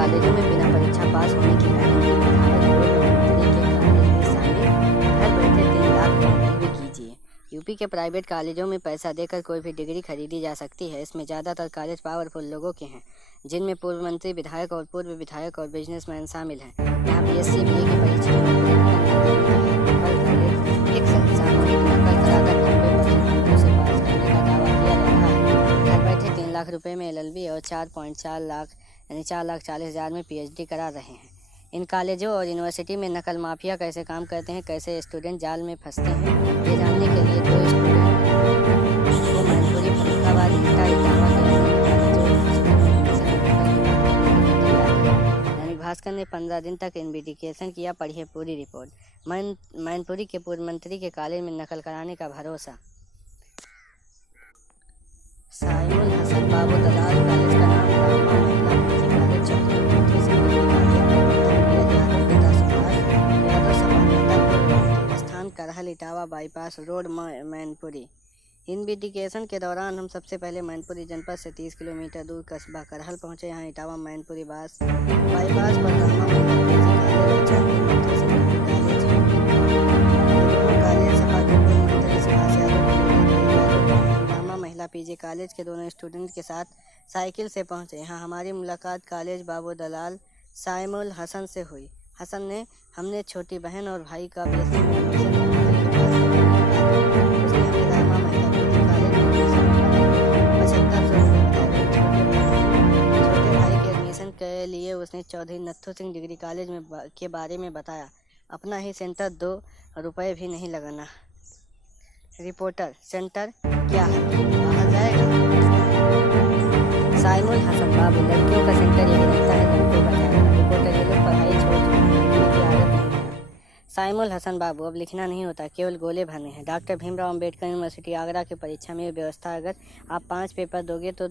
कॉलेजों में बिना परीक्षा पास होने की गारंटी विधायक पूर्व मंत्री के कॉलेज में शामिल, घर बैठे 3 लाख में भी कीजिए। यूपी के प्राइवेट कॉलेजों में पैसा देकर कोई भी डिग्री खरीदी जा सकती है। इसमें ज़्यादातर कॉलेज पावरफुल लोगों के हैं, जिनमें पूर्व मंत्री, विधायक और पूर्व विधायक और बिजनेसमैन शामिल हैं। यहाँ BSc BA की परीक्षा में सामूहिक नकल कराकर 90% नंबरों से पास करने का दावा किया जा रहा है। घर बैठे 3 लाख रुपए में LLB और 4.4 लाख यानी 4,40,000 में PhD करा रहे हैं। इन कॉलेजों और यूनिवर्सिटी में नकल माफिया कैसे काम करते हैं, कैसे स्टूडेंट जाल में फंसते हैं, ये जानने के लिए 2 स्टूडेंट को मैनपुरी, फर्रुखाबाद, इटावा दैनिक भास्कर ने 15 दिन तक इन्वेस्टिगेशन किया, पढ़िए पूरी रिपोर्ट। मैनपुरी के पूर्व मंत्री के कॉलेज में नकल कराने का भरोसा। साइमुल हसन बाबू दलाल कॉलेज का नाम रामा महिला पीजी कॉलेज चौथी स्थान Karhal Etawah bypass road Mainpuri. Investigation के दौरान हम सबसे पहले मैनपुरी जनपद से 30 किलोमीटर दूर कस्बा करहल पहुंचे। यहाँ इटावा मैनपुरी बाईपास पर रामा महिला पीजी कॉलेज के दोनों स्टूडेंट के साथ साइकिल से पहुंचे। यहाँ हमारी मुलाकात कॉलेज बाबू दलाल साइमुल हसन से हुई। हसन ने हमने छोटी बहन और भाई का के लिए उसने चौधरी नत्थू सिंह डिग्री कॉलेज में के बारे में बताया। अपना ही सेंटर 2 रुपए भी नहीं लगाना। रिपोर्टर, सेंटर क्या है, बाहर जाएगा? साइमुल हसन बाबू, लड़कियों का सेंटर यही रहता है, लड़कों का जाएगा। रिपोर्टर, ये लोग पढ़ाई छोड़ चुके हैं, लिखने की आदत नहीं है। साइमुल हसन बाबू, अब लिखना नहीं होता, केवल गोले भरने हैं। डॉक्टर भीमराव अम्बेडकर यूनिवर्सिटी आगरा की परीक्षा में व्यवस्था, अगर आप 5 पेपर दोगे तो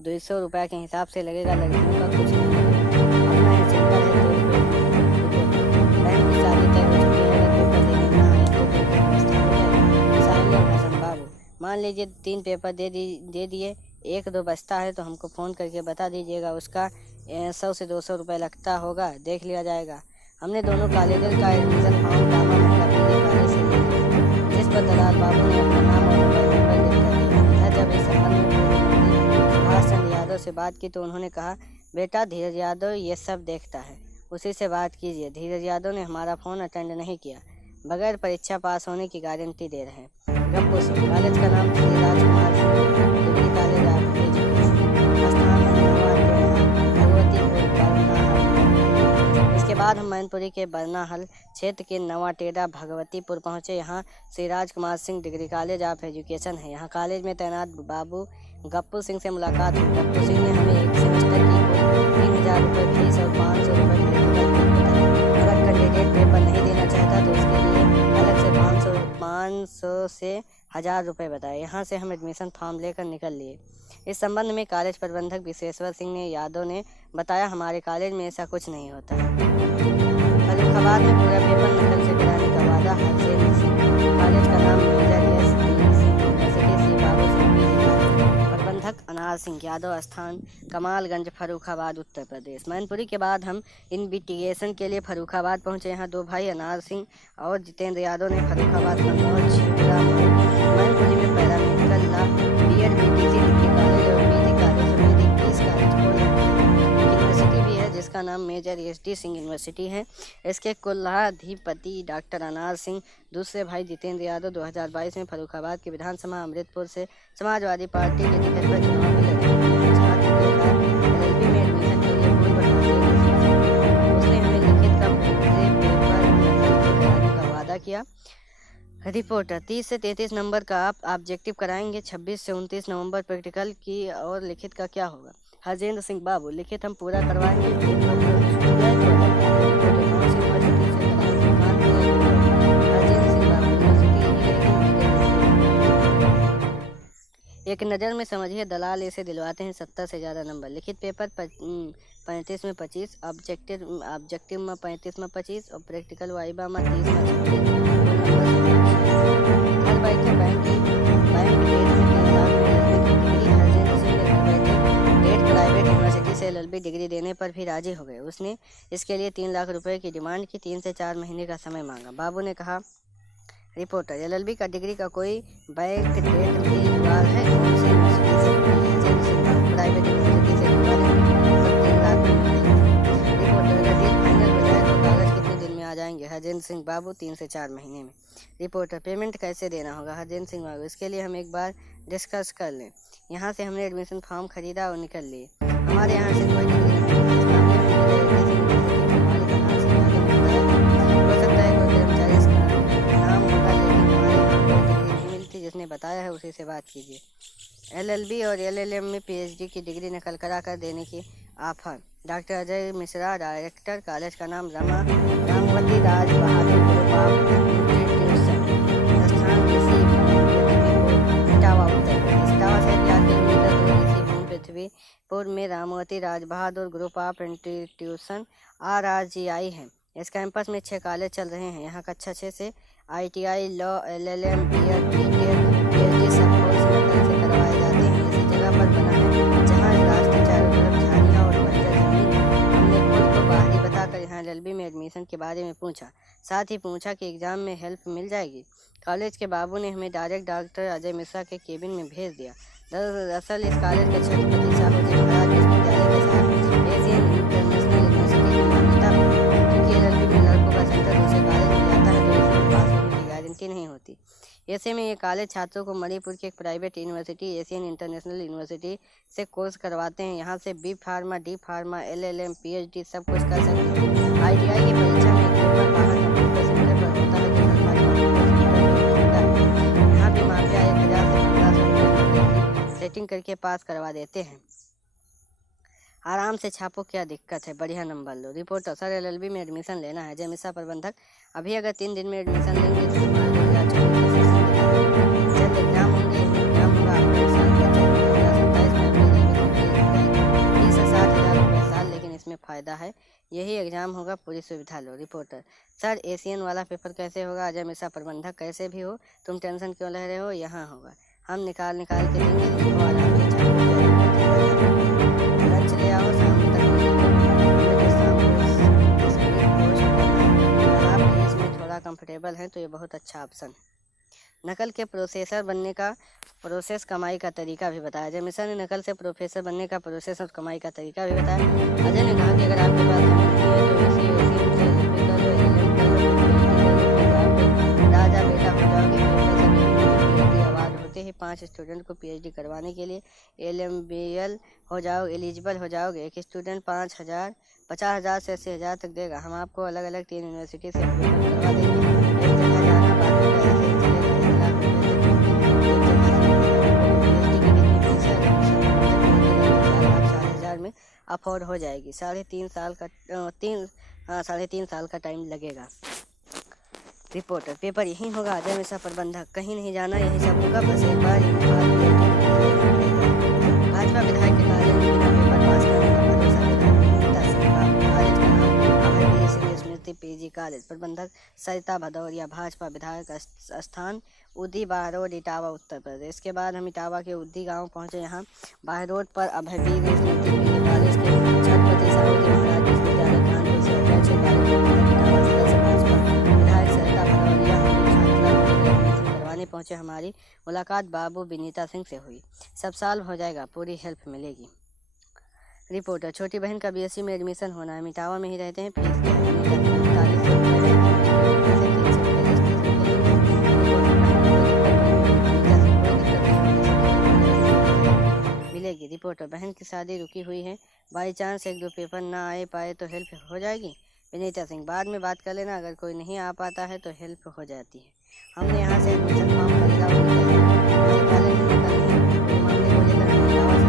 200 रुपये के हिसाब से लगेगा, लड़कियों का कुछ नहीं लगेगा। अपना ही सेंटर है, 2 रुपये। बहन की शादी तय हो चुकी है, अगर पेपर देने ना आए तो व्यवस्था हो जाएगी। साइमुल हसन बाबू, मान लीजिए 3 पेपर दे दिए, 1-2 बचता है तो हमको फ़ोन करके बता दीजिएगा, उसका 100 से 200 रुपये लगता होगा, देख लिया जाएगा। हमने दोनों कॉलेजों का एडमिशन फॉर्म रामा महिला पीजी कॉलेज से लिया, जिस पर दलाल बाबू ने अपना नाम और मोबाइल नंबर लिख कर दिया। जब इस संबंध में यादव से बात की तो उन्होंने कहा, बेटा धीरज यादव ये सब देखता है, उसी से बात कीजिए। धीरज यादव ने हमारा फ़ोन अटेंड नहीं किया, बगैर परीक्षा पास होने की गारंटी दे रहे हैं। गप्पू सिंह, कॉलेज का नाम Shri Rajkumar Singh degree college of education, स्थान इसके बाद हम मैनपुरी के बरनाहल क्षेत्र के नवाटेड़ा भगवतीपुर पहुंचे। यहाँ Shri Rajkumar Singh degree college of education है। यहाँ कॉलेज में तैनात बाबू गप्पू सिंह से मुलाकात हुई। गप्पू सिंह ने हमें एक सेमेस्टर की कुल 3,000 रुपये फीस और 500 रुपये अगर कैंडिडेट पेपर नहीं देना चाहता तो उसके लिए अलग से 500 से 1,000 रुपये बताए। यहाँ से हम एडमिशन फॉर्म लेकर निकल लिए। इस संबंध में कॉलेज प्रबंधक विश्वेश्वर सिंह यादव ने बताया, हमारे कॉलेज में ऐसा कुछ नहीं होता है। फर्रुखाबाद में पूरा पेपर नकल से कराने का वादा हरजेंद्र सिंह। कॉलेज का नाम मेजर प्रबंधक अनार सिंह यादव, स्थान कमालगंज, फर्रुखाबाद, उत्तर प्रदेश। मैनपुरी के बाद हम इन्वेस्टिगेशन के लिए फर्रुखाबाद पहुंचे। यहाँ 2 भाई अनार सिंह और जितेंद्र यादव ने फर्रुखाबाद मैनपुरी में paramedical law, BEd BTC degree college और PG कॉलेज समेत 21 कॉलेज खोले। यूनिवर्सिटी भी है जिसका नाम मेजर SD सिंह यूनिवर्सिटी है। इसके कुलाधिपति डॉक्टर अनार सिंह, दूसरे भाई जितेंद्र यादव 2022 में फर्रुखाबाद के विधानसभा अमृतपुर से समाजवादी पार्टी के टिकट पर चुनाव में लड़े। LLB में एडमिशन के लिए उसने हमें लिखित का पेपर का वादा किया। रिपोर्टर, 30 से 33 नंबर का आप ऑब्जेक्टिव कराएंगे, 26 से 29 नवंबर प्रैक्टिकल की, और लिखित का क्या होगा? हरजेंद्र सिंह बाबू, लिखित हम पूरा करवाएंगे। एक नज़र में समझिए, दलाल इसे दिलवाते हैं 70 से ज़्यादा नंबर। लिखित पेपर 35 में 25, ऑब्जेक्टिव में 35 में 25 और प्रैक्टिकल वाइवा में 30 में 36। घर बैठे बैंक डेट में 3 लाख में डिग्री हरजेंद्र सिंह ने घर बैठे डेट प्राइवेट यूनिवर्सिटी से उसे LLB डिग्री देने पर भी राजी हो गए। उसने इसके लिए 3 लाख रुपए की डिमांड की। 3 से 4 महीने का समय मांगा। बाबू ने कहा, रिपोर्टर, LLB का डिग्री का कोई बैक डेट भी जुगाड़ है? कौन सी यूनिवर्सिटी से हुई है? अजय मिश्र बाबू, प्राइवेट यूनिवर्सिटी से जुगाड़ है, सब 3 लाख में मिलेगी। रिपोर्टर, अगर डील फाइनल हो जाए तो कागज कितने दिन में आ जाएंगे? हरजिंदर सिंह बाबू, 3 से 4 महीने में। रिपोर्टर, पेमेंट कैसे देना होगा? हरजिंदर सिंह बाबू, इसके लिए हम एक बार डिस्कस कर लें। यहाँ से हमने एडमिशन फॉर्म खरीदा और निकल लिए। हमारे यहाँ से कोई डिग्री नहीं मिली। इस मामले में मेरे एजुकेशन यूनिवर्सिटी के मालिक अनाज सिंह यादव ने बताया, हो सकता है कोई कर्मचारी इसका नाम होगा, लेकिन हमारे यहाँ कोई डिग्री नहीं मिलती। जिसने बताया है उसी से बात कीजिए। LLB और LLM में PhD की डिग्री नकल करा कर देने की offer. Doctor Ajay Mishra, director, college का नाम Ramwati Raj Bahadur group of institution, स्थान ऋषि भूमि, इटावा, उत्तर प्रदेश। इटावा से 4 किलोमीटर दूर ऋषि भूमि पृथ्वीपुर में Ramwati Raj Bahadur group of institution RRGI है। इस कैंपस में 6 कॉलेज चल रहे हैं। यहाँ कक्षा 6 से ITI, law, LLM, BEd, BTech, PhD सब कोर्स नकल से करवाए जाते हैं। इसी जगह पर बना है जहाँ रास्ते चारों तरफ झाड़ियाँ और बंजर जमीन। हमने खुद को बाहरी बताकर यहाँ LLB में एडमिशन के बारे में पूछा। साथ ही पूछा कि एग्ज़ाम में हेल्प मिल जाएगी। कॉलेज के बाबू ने हमें डायरेक्ट डॉक्टर अजय मिश्रा के केबिन में भेज दिया। दरअसल इस कॉलेज के छत्रपति साहू जी महाराज विश्वविद्यालय के साथ एशियन इंटरनेशनल यूनिवर्सिटी की मान्यता भी है। क्योंकि LLB में लड़कों का सेंटर दूसरे कॉलेज में जाता है तो इसमें पास होने की गारंटी नहीं होती। ऐसे में ये कॉलेज छात्रों को मणिपुर की एक private university Asian international university से कोर्स करवाते हैं। यहाँ से B pharma, D pharma, LLM, PhD सब कुछ कर सकते हैं। ITI की परीक्षा में एक पेपर बाहर कंप्यूटर सेंटर पर होता है जो सरकारी कंप्यूटर सेंटर में होता है। यहाँ भी माफिया 1000 से 1500 रुपये की सेटिंग करके पास करवा देते हैं। आराम से छापो, क्या दिक्कत है, बढ़िया नंबर लो। रिपोर्टर, सर LLB में एडमिशन लेना है। अजय मिश्रा, प्रबंधक, अभी अगर 3 दिन में एडमिशन लेंगे तो तुम्हारा 2024 जब एग्जाम होंगे, एग्जाम होगा आपका एक साल का, 2027 में अपनी डिग्री कंप्लीट हो जाएगी। 30 से 60,000 रुपये साल, लेकिन इसमें फ़ायदा है, यही एग्जाम होगा, पूरी सुविधा लो। रिपोर्टर, सर एशियन वाला पेपर कैसे होगा? अजय मिश्रा, प्रबंधक, कैसे भी हो तुम टेंशन क्यों ले रहे हो, यहाँ होगा, हम निकाल के देंगे। लिखो आराम से, छापो, लंच ले आओ, शाम तक आप इसमें थोड़ा कंफर्टेबल हैं तो ये बहुत अच्छा ऑप्शन है। नकल के प्रोफेसर बनने का प्रोसेस, कमाई का तरीका भी बताया। अजय मिश्रा ने नकल से प्रोफेसर बनने का प्रोसेस और कमाई का तरीका भी बताया। अजय ने कहा कि अगर आपके पास है तो इसी राजा बेटा हो जाओगे। PhD अवार्ड होते ही 5 स्टूडेंट को PhD करवाने के लिए LMBL हो जाओ, एलिजिबल हो जाओगे। एक स्टूडेंट 50,000 से 80,000 तक देगा। हम आपको अलग अलग 3 यूनिवर्सिटी से एडमिशन करवा देंगे। एक जगह जाना, बाद में ऐसे ही चलेगा। 1 लाख रुपये तक एक जगह PhD की कितनी फीस है? 4,00,000 में अफोर्ड हो जाएगी। 3.5 साल का टाइम लगेगा। रिपोर्टर, पेपर यही होगा? अजय मिश्रा, प्रबंधक, कहीं नहीं जाना, यही सब होगा, बस एक बार भाजपा विधायक के कॉलेज में बिना पेपर पास करने का भरोसा विधायक विनीता सिंह बाबू। कॉलेज का नाम अभयवीर सिंह स्मृति PG कॉलेज। प्रबंधक सरिता भदौरिया, भाजपा विधायक, स्थान उदी बाहरोड, इटावा, उत्तर प्रदेश। इसके बाद हम इटावा के उदी गांव पहुंचे। यहाँ बाहरोड पर अभयवीर स्मृति PG कॉलेज के छत्रपति साहू जी महाराज विश्वविद्यालय कानपुर से अध्यक्ष इटावा जिला से भाजपा विधायक सरिता भदौरिया करवाने पहुंचे। हमारी मुलाकात बाबू विनीता सिंह से हुई। सब सॉल्व हो जाएगा, पूरी हेल्प मिलेगी। रिपोर्टर, छोटी बहन का BSc में एडमिशन होना है, इटावा में ही रहते हैं, फीस क्या मिलेगी? रिपोर्टर, बहन की शादी रुकी हुई है, बाई चांस 1-2 पेपर ना आए पाए तो हेल्प हो जाएगी। विनीता सिंह, बाद में बात कर लेना, अगर कोई नहीं आ पाता है तो हेल्प हो जाती है। हमने यहाँ से एडमिशन फॉर्म खरीदा, कॉलेज में मामले को लेकर हमने इटावा से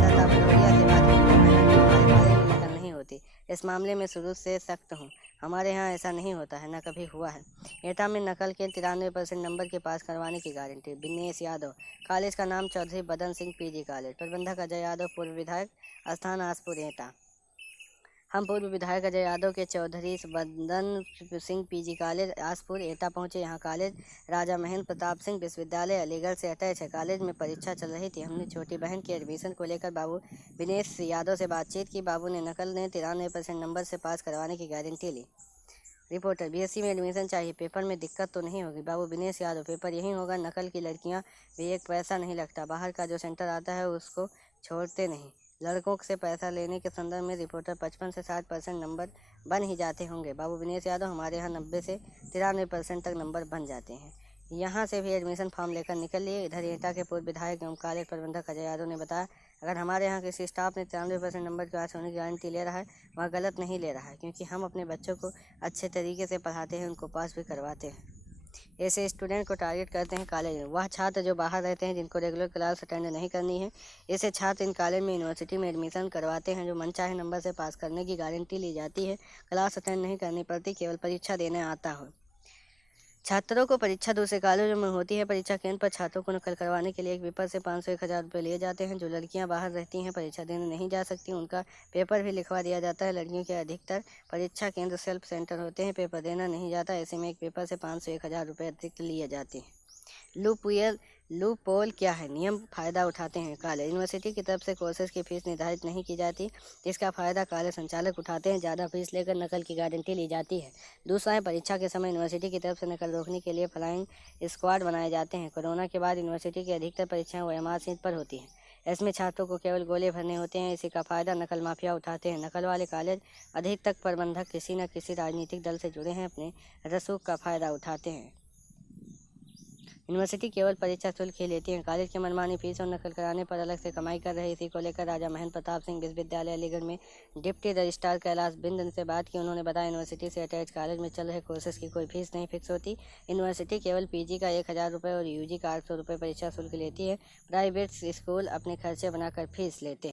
सरिता भदौरिया से बात की। हमारे कॉलेज में नकल नहीं होती, इस मामले में शुरू से सख्त हूँ। हमारे यहाँ ऐसा नहीं होता है, न कभी हुआ है। एटा में नकल के 93% नंबर के पास करवाने की गारंटी। दिनेश यादव, कॉलेज का नाम चौधरी बदन सिंह PG कॉलेज। प्रबंधक अजय यादव, पूर्व विधायक, स्थान आसपुर, एटा। हम पूर्व विधायक अजय यादव के चौधरी बदन सिंह पीजी कॉलेज आसपुर एटा पहुंचे। यहाँ कॉलेज राजा महेंद्र प्रताप सिंह विश्वविद्यालय अलीगढ़ से अटैच है। कॉलेज में परीक्षा चल रही थी। हमने छोटी बहन के एडमिशन को लेकर बाबू विनेश यादव से बातचीत की। बाबू ने नकल ने 93% नंबर से पास करवाने की गारंटी ली। रिपोर्टर बीएससी में एडमिशन चाहिए, पेपर में दिक्कत तो नहीं होगी? बाबू विनेश यादव पेपर यहीं होगा, नकल की लड़कियां भी एक पैसा नहीं लगता, बाहर का जो सेंटर आता है उसको छोड़ते नहीं। लड़कों से पैसा लेने के संदर्भ में रिपोर्टर 55 से 60% नंबर बन ही जाते होंगे। बाबू विनेश यादव हमारे यहाँ 90 से 93% तक नंबर बन जाते हैं। यहाँ से भी एडमिशन फॉर्म लेकर निकल लिए। इधर एटा के पूर्व विधायक एवं कॉलेज प्रबंधक अजय यादव ने बताया, अगर हमारे यहाँ किसी स्टाफ ने 93% नंबर के पास होने की गारंटी ले रहा है, वह गलत नहीं ले रहा है, क्योंकि हम अपने बच्चों को अच्छे तरीके से पढ़ाते हैं, उनको पास भी करवाते हैं। ऐसे स्टूडेंट को टारगेट करते हैं कॉलेज में। वह छात्र जो बाहर रहते हैं, जिनको रेगुलर क्लास अटेंड नहीं करनी है, ऐसे छात्र इन कॉलेज में यूनिवर्सिटी में एडमिशन करवाते हैं। जो मनचाहे नंबर से पास करने की गारंटी ली जाती है, क्लास अटेंड नहीं करनी पड़ती, केवल परीक्षा देने आता हो। छात्रों को परीक्षा दूसरे कॉलेजों में होती है। परीक्षा केंद्र पर छात्रों को नकल करवाने के लिए एक पेपर से 500-1000 रुपये लिए जाते हैं। जो लड़कियां बाहर रहती हैं, परीक्षा देने नहीं जा सकती, उनका पेपर भी लिखवा दिया जाता है। लड़कियों के अधिकतर परीक्षा केंद्र सेल्फ सेंटर होते हैं, पेपर देना नहीं जाता। ऐसे में एक पेपर से 500-1000 रुपये अतिरिक्त लिए जाते हैं। लूप पोल क्या है? नियम फ़ायदा उठाते हैं कॉलेज। यूनिवर्सिटी की तरफ से कोर्सेज की फ़ीस निर्धारित नहीं की जाती, जिसका फ़ायदा कॉलेज संचालक उठाते हैं। ज़्यादा फीस लेकर नकल की गारंटी ली जाती है। दूसरा है, परीक्षा के समय यूनिवर्सिटी की तरफ से नकल रोकने के लिए फ्लाइंग स्क्वाड बनाए जाते हैं। कोरोना के बाद यूनिवर्सिटी की अधिकतर परीक्षाएं OMR सीट पर होती हैं। इसमें छात्रों को केवल गोले भरने होते हैं। इसी का फ़ायदा नकल माफिया उठाते हैं। नकल वाले कॉलेज अधिकतर प्रबंधक किसी न किसी राजनीतिक दल से जुड़े हैं, अपने रसूख का फ़ायदा उठाते हैं। यूनिवर्सिटी केवल परीक्षा शुल्क ही लेती है। कॉलेज की मनमानी फीस और नकल कराने पर अलग से कमाई कर रहे। इसी को लेकर राजा महेंद्र प्रताप सिंह विश्वविद्यालय अलीगढ़ में डिप्टी रजिस्ट्रार कैलाश बिंद से बात की। उन्होंने बताया, यूनिवर्सिटी से अटैच कॉलेज में चल रहे कोर्सेज की कोई फीस नहीं फिक्स होती। यूनिवर्सिटी केवल पीजी का 1000 रुपये और यूजी का 800 रुपये परीक्षा शुल्क लेती है। प्राइवेट स्कूल अपने खर्चे बनाकर फीस लेते हैं।